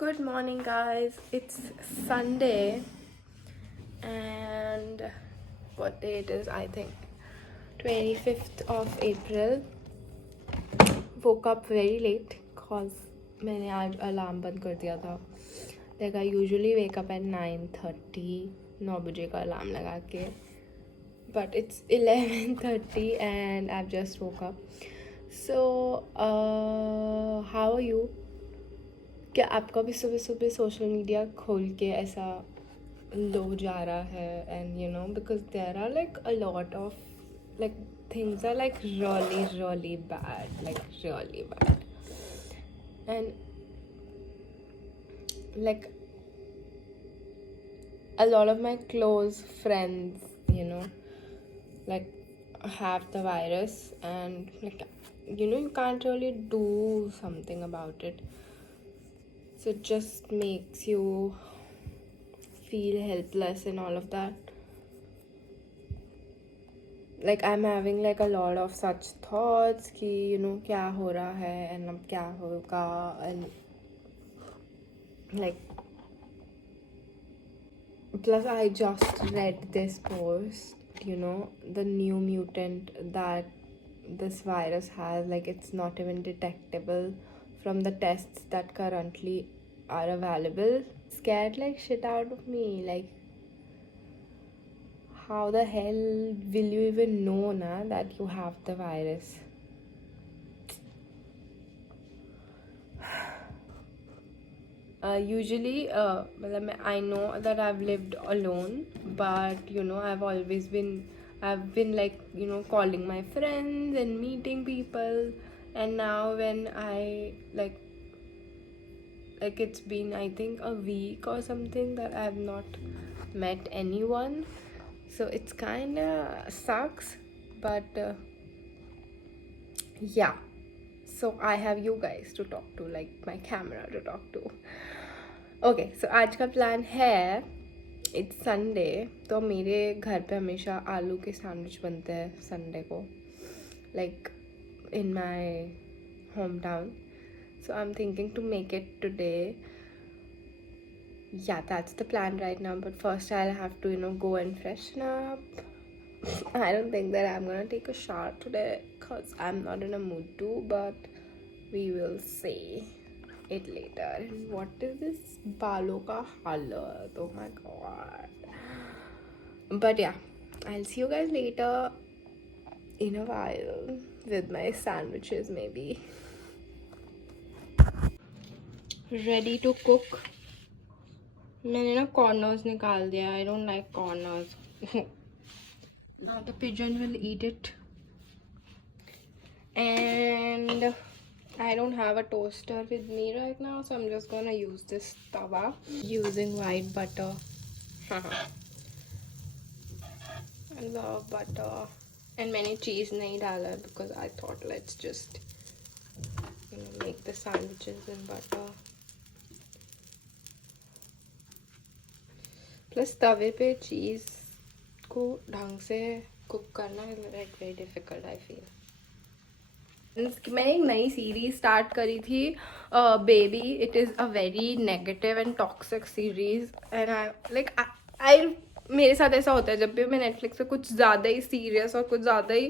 Good morning, guys. It's Sunday, and what day it is? I think 25th of April. Woke up very late because मैंने आज alarm बंद कर दिया था. Like I usually wake up at 9:30, 9 बजे का alarm लगा के. But it's 11:30 and I've just woke up. So, how are you? क्या आपका भी सुबह सुबह सोशल मीडिया खोल के ऐसा लो जा रहा है and because there are like a lot of like things are like really bad, like really bad. And like a lot of my close friends, like have the virus, and like you can't really do something about it. So it just makes you feel helpless and all of that. Like I'm having like a lot of such thoughts कि क्या हो रहा है and अब क्या होगा, and like plus I just read this post, the new mutant that this virus has, like it's not even detectable from the tests that currently are available. Scared like shit out of me. Like, how the hell will you even know that you have the virus? Usually, I know that I've lived alone, but I've been like calling my friends and meeting people, and now when I like it's been I think a week or something that I have not met anyone. So it's kind of sucks, but yeah. So I have you guys to talk to, like my camera to talk to. Okay, so आज का plan है, it's Sunday, तो मेरे घर पे हमेशा आलू के सैंडविच बनते हैं संडे को, like in my home town. So I'm thinking to make it today. Yeah, that's the plan right now, but first I'll have to go and freshen up. I don't think that I'm gonna take a shower today because I'm not in a mood to, but we will see it later. And what is this balon ka halat? Oh my god. But yeah, I'll see you guys later in a while with my sandwiches maybe. Ready to cook. मैंने ना corners निकाल दिया. I don't like corners. Now the pigeon will eat it. And I don't have a toaster with me right now, so I'm just gonna use this tawa using white butter. I love butter. And मैंने cheese नहीं डाला because I thought let's just make the sandwiches in butter. Plus तवे पे cheese को ढंग से cook करना is like very difficult, I feel. मैंने एक नई सीरीज स्टार्ट करी थी, baby. It is a very negative and toxic series, and I मेरे साथ ऐसा होता है जब भी मैं नेटफ्लिक्स पे कुछ ज़्यादा ही सीरियस और कुछ ज़्यादा ही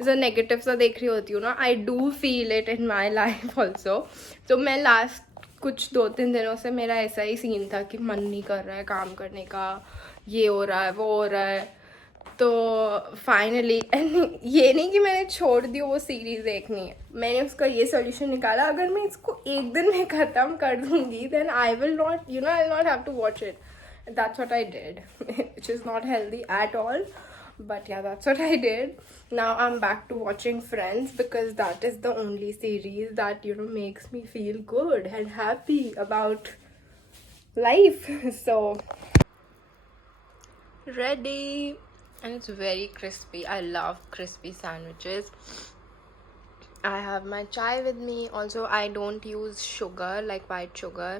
ऐसा नेगेटिव सा देख रही होती हूँ ना, I do feel it in my life also. तो मैं लास्ट कुछ 2-3 दिनों से मेरा ऐसा ही सीन था कि मन नहीं कर रहा है काम करने का, ये हो रहा है वो हो रहा है. तो फाइनली, ये नहीं कि मैंने छोड़ दी वो सीरीज़ देखनी है, मैंने उसका ये सॉल्यूशन निकाला, अगर मैं इसको एक दिन में ख़त्म कर दूँगी then I will not I will not have to watch it. That's what I did, which is not healthy at all, but yeah, that's what I did. Now I'm back to watching Friends because that is the only series that makes me feel good and happy about life. So ready, and it's very crispy. I love crispy sandwiches. I have my chai with me. Also, I don't use sugar, like white sugar.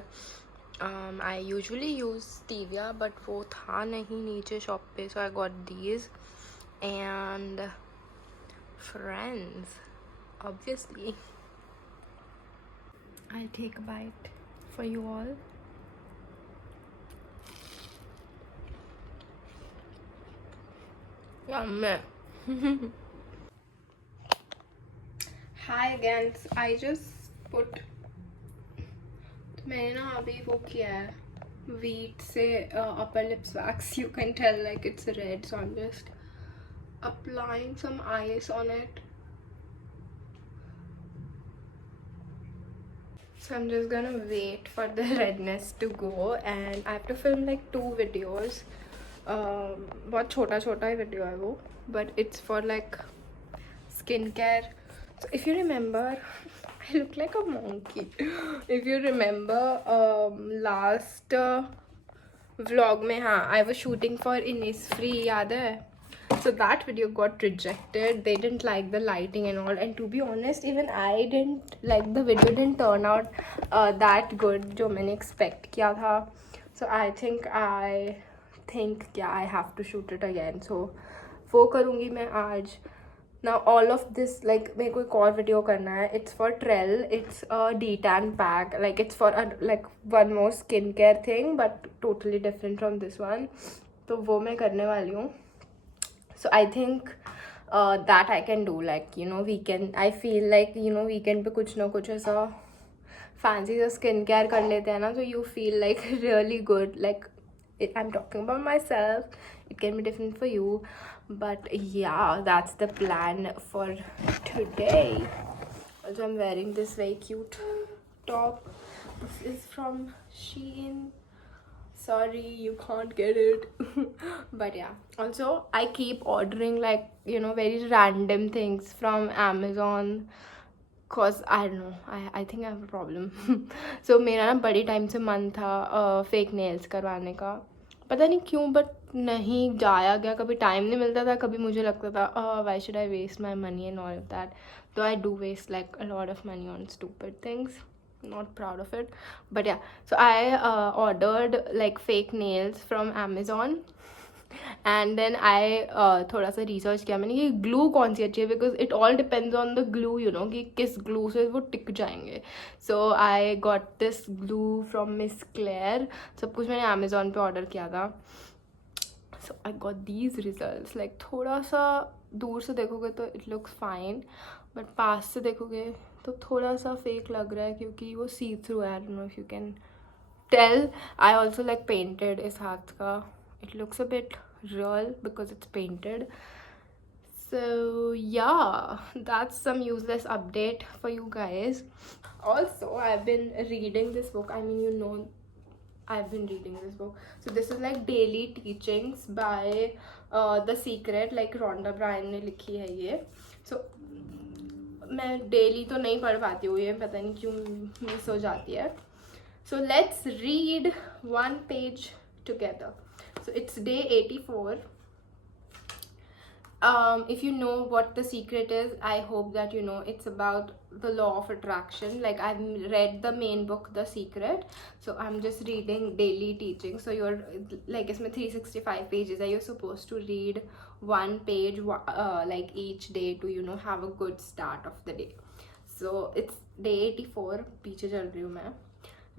I usually use stevia, but वो था नहीं नीचे shop पे, so I got these. And Friends, obviously. I'll take a bite for you all. Yummy. Hi again. I just put, मैंने ना अभी वो किया है wheat से upper lips wax. You can tell like it's red, so I'm just applying some ice on it. So I'm just gonna wait for the redness to go, and I have to film like 2 videos. बहुत छोटा छोटा ही video है वो, but it's for like skincare. So if you remember, I look like a monkey. If you remember, last vlog में, हाँ, I was shooting for Innisfree, याद है? So that video got rejected. They didn't like the lighting and all, and to be honest, even I didn't like the video. Didn't turn out that good जो मैंने expect किया था. So I think yeah, I have to shoot it again. So वो करूँगी मैं आज. Now all of this, like मेरे को एक और video करना है. It's for Trell. It's a detan pack. Like it's for like one more skincare thing, but totally different from this one. तो वो मैं करने वाली हूँ. So I think that I can do, like, you know, weekend. I feel like, you know, weekend पे कुछ ना कुछ ऐसा fancy सा skincare कर लेते हैं ना, so you feel like really good. Like I'm talking about myself. It can be different for you, but yeah, that's the plan for today. Also, I'm wearing this very cute top. This is from Shein. Sorry, you can't get it. But yeah, also I keep ordering, like, you know, very random things from Amazon, cause I don't know, I think I have a problem. So मेरा ना बड़ी time से मन था fake nails करवाने का, पता नहीं क्यों, बट नहीं जाया गया. कभी टाइम नहीं मिलता था, कभी मुझे लगता था why should I waste my money and all of that. So I do waste like a lot of money on stupid things. Not proud of it, but yeah. So I ordered like fake nails from Amazon, and then I थोड़ा सा research किया मैंने कि glue कौन सी अच्छी है, because it all depends on the glue, you know, कि किस ग्लू से वो टिक जाएंगे. So I got this glue from miss Claire. सब कुछ मैंने अमेजोन पे ऑर्डर किया था. So I got these results. Like थोड़ा सा दूर से देखोगे तो इट लुक्स फाइन, बट पास से देखोगे तो थोड़ा सा फेक लग रहा है, क्योंकि वो सी थ्रू है. I don't know if you can tell. I also like painted इस हाथ का. It looks a bit real because it's painted. So yeah, that's some useless update for you guys. Also, I've been reading this book. I mean, you know, I've been reading this book. So this is like daily teachings by The Secret. Like Rhonda Byrne ने लिखी है ये. So मैं daily तो नहीं पढ़ पाती हूँ ये, पता नहीं क्यों मिस हो जाती है. So let's read one page together. So it's day 84. If you know what The Secret is, I hope that you know it's about the law of attraction. Like I've read the main book, The Secret, so I'm just reading daily teaching. So you're like, इसमें 365 pages है. You're supposed to read one page like each day to, you know, have a good start of the day. So it's day 84. पीछे चल रही हूँ मैं.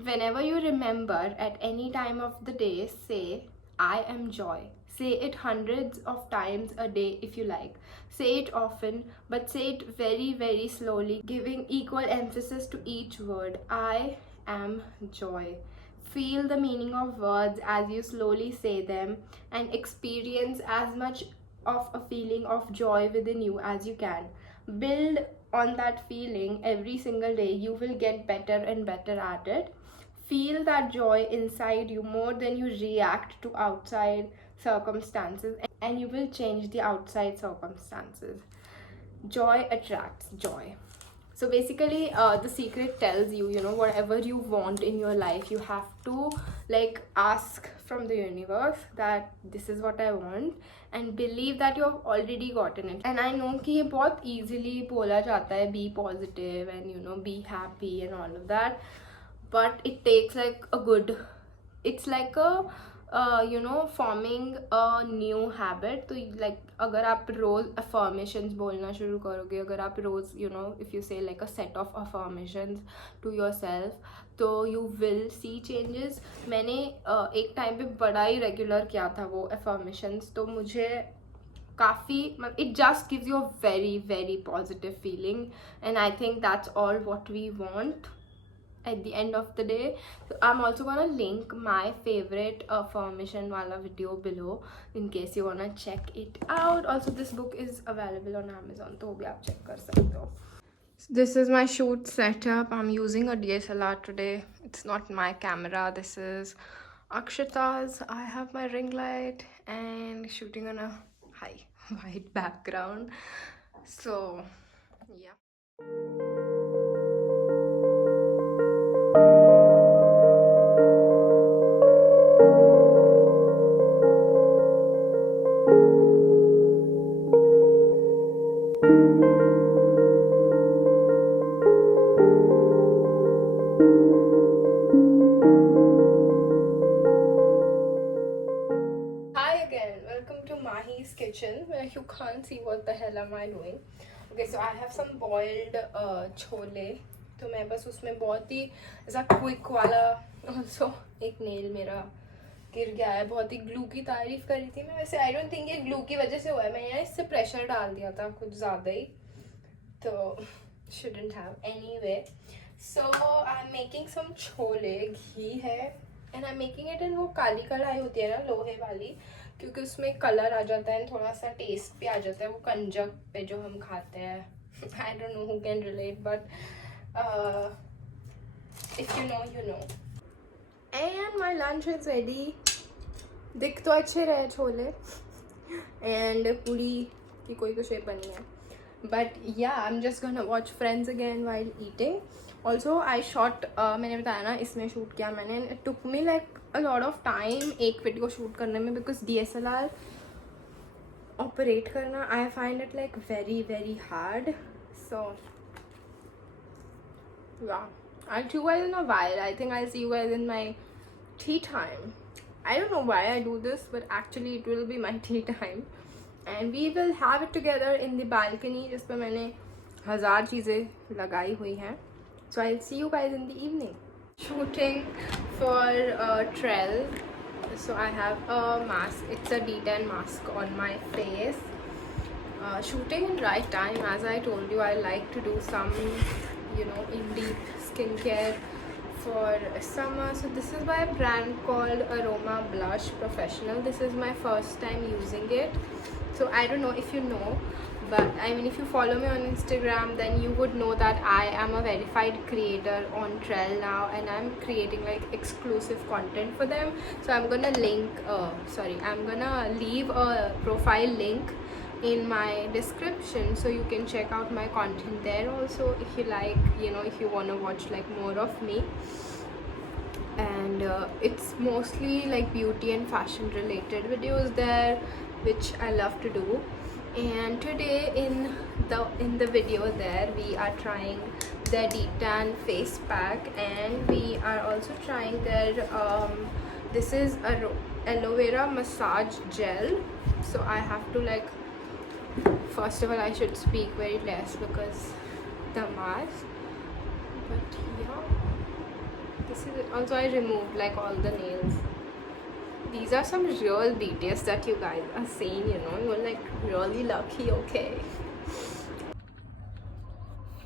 Whenever you remember at any time of the day, say, I am joy. Say it hundreds of times a day if you like. Say it often, but say it very, very slowly, giving equal emphasis to each word. I am joy. Feel the meaning of words as you slowly say them, and experience as much of a feeling of joy within you as you can. Build on that feeling every single day. You will get better and better at it. Feel that joy inside you more than you react to outside circumstances, and you will change the outside circumstances. Joy attracts joy. So basically, The Secret tells you, you know, whatever you want in your life, you have to like ask from the universe that this is what I want, and believe that you have already gotten it. And I know कि ये बहुत easily बोला जाता है, be positive and, you know, be happy and all of that, but it takes like a good, it's like a you know, forming a new habit. तो like अगर आप रोज affirmations बोलना शुरू करोगे, अगर आप रोज, you know, if you say like a set of affirmations to yourself, तो you will see changes. मैंने एक टाइम पे बड़ा ही रेगुलर किया था वो affirmations, तो मुझे काफ़ी, it just gives you a very very positive feeling, and I think that's all what we want at the end of the day. So I'm also gonna link my favorite affirmation wala video below in case you wanna check it out. Also this book is available on Amazon, तो वो भी आप check कर सकते हो. So this is my shoot setup. I'm using a DSLR today. It's not my camera. This is Akshita's. I have my ring light and shooting on a high white background. So yeah. Mahi's kitchen, where you can't see what the hell am I doing. Okay, so I have some boiled chole, तो मैं बस उसमें बहुत ही ऐसा quick वाला. Also एक nail मेरा गिर गया है. बहुत ही ग्लू की तारीफ करी थी मैं, वैसे आई डोंट थिंक ये ग्लू की वजह से हुआ है. मैं यहाँ इससे प्रेशर डाल दिया था कुछ ज़्यादा ही, तो shouldn't have. Anyway, so I'm making some chole. घी है and I'm making it in वो काली कढ़ाई होती है ना, लोहे वाली, क्योंकि उसमें कलर आ जाता है, थोड़ा सा टेस्ट भी आ जाता है वो कंजक पे जो हम खाते हैं. आई don't know who can relate, but if you know you know. And my lunch is ready. दिख तो अच्छे रहे छोले, एंड पूरी की कोई तो शेप बनी है, बट या I am just gonna watch friends again while eating. Also I shot, मैंने बताया ना इसमें शूट किया मैंने. It took me like a lot of time एक वीडियो शूट करने में, because DSLR ऑपरेट करना I find it like very very hard. So yeah, I'll see you guys in a while. I think I'll see you guys in my tea time. I don't know why I do this, but actually it will be my tea time, and we will have it together in the balcony जिस पे मैंने 1000 चीज़ें लगाई हुई हैं. So I'll see you guys in the evening. Shooting for Trell, so I have a mask. It's a D10 mask on my face. Shooting in right time, as I told you, I like to do some, indie skincare for summer. So this is by a brand called Aroma Blush Professional. This is my first time using it, so I don't know if you know, but I mean, if you follow me on Instagram, then you would know that I am a verified creator on Trell now, and I'm creating like exclusive content for them. So I'm gonna leave a profile link in my description, so you can check out my content there also if you like, if you want to watch like more of me. And it's mostly like beauty and fashion related videos there, which I love to do. And today in the video there, we are trying their D10 face pack, and we are also trying their this is a aloe vera massage gel. So I have to like, first of all I should speak very less because the mask, but yeah, this is it. Also I removed like all the nails. These are some real BTS that you guys are saying, you're like really lucky. Okay,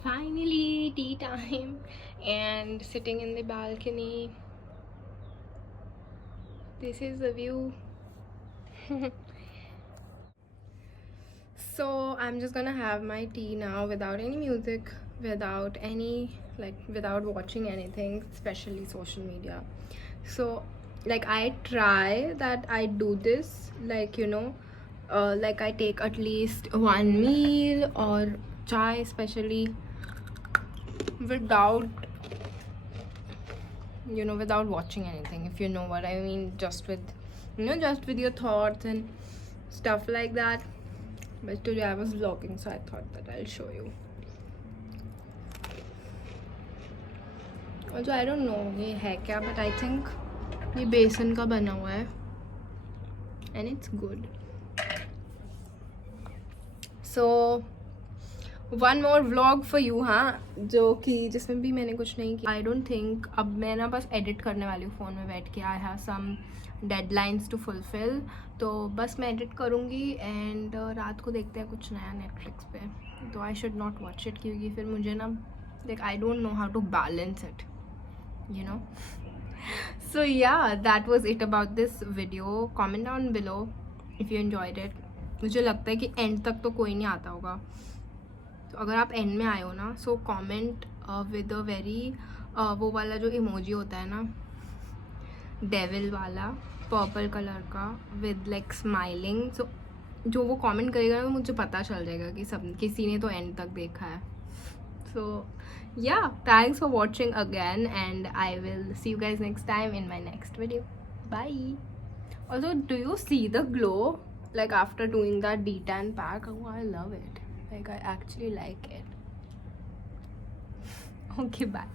finally tea time, and sitting in the balcony. This is the view. So I'm just gonna have my tea now without any music, without watching anything, especially social media. So like I try that I do this, like like I take at least one meal or chai, especially without without watching anything, if you know what I mean, just with your thoughts and stuff like that. But today I was vlogging, so I thought that I'll show you. Also I don't know ये है क्या, but I think ये बेसन का बना हुआ है, and it's good. So one more vlog for you, हाँ, जो कि जिसमें भी मैंने कुछ नहीं किया। आई डोंट थिंक, अब मैं ना बस एडिट करने वाली हूँ फ़ोन में बैठ के। I have some deadlines to fulfil, तो बस मैं एडिट करूँगी एंड रात को देखते हैं कुछ नया नेटफ्लिक्स पे। तो I should not watch it, क्योंकि फिर मुझे ना like I don't know how to balance it, you know. So yeah, that was it about this video. Comment down below if you enjoyed it. मुझे लगता है कि एंड तक तो कोई नहीं आता होगा, तो अगर आप एंड में आए हो ना, so comment with a very वो वाला जो इमोजी होता है ना, डेविल वाला, पर्पल कलर का विद लाइक स्माइलिंग। सो जो वो कमेंट करेगा ना, मुझे पता चल जाएगा कि सब किसी ने तो एंड तक देखा है। So yeah, thanks for watching again, and I will see you guys next time in my next video. Bye. Also, do you see the glow like after doing that detan pack? Oh, I love it. Like I actually like it. Okay, bye.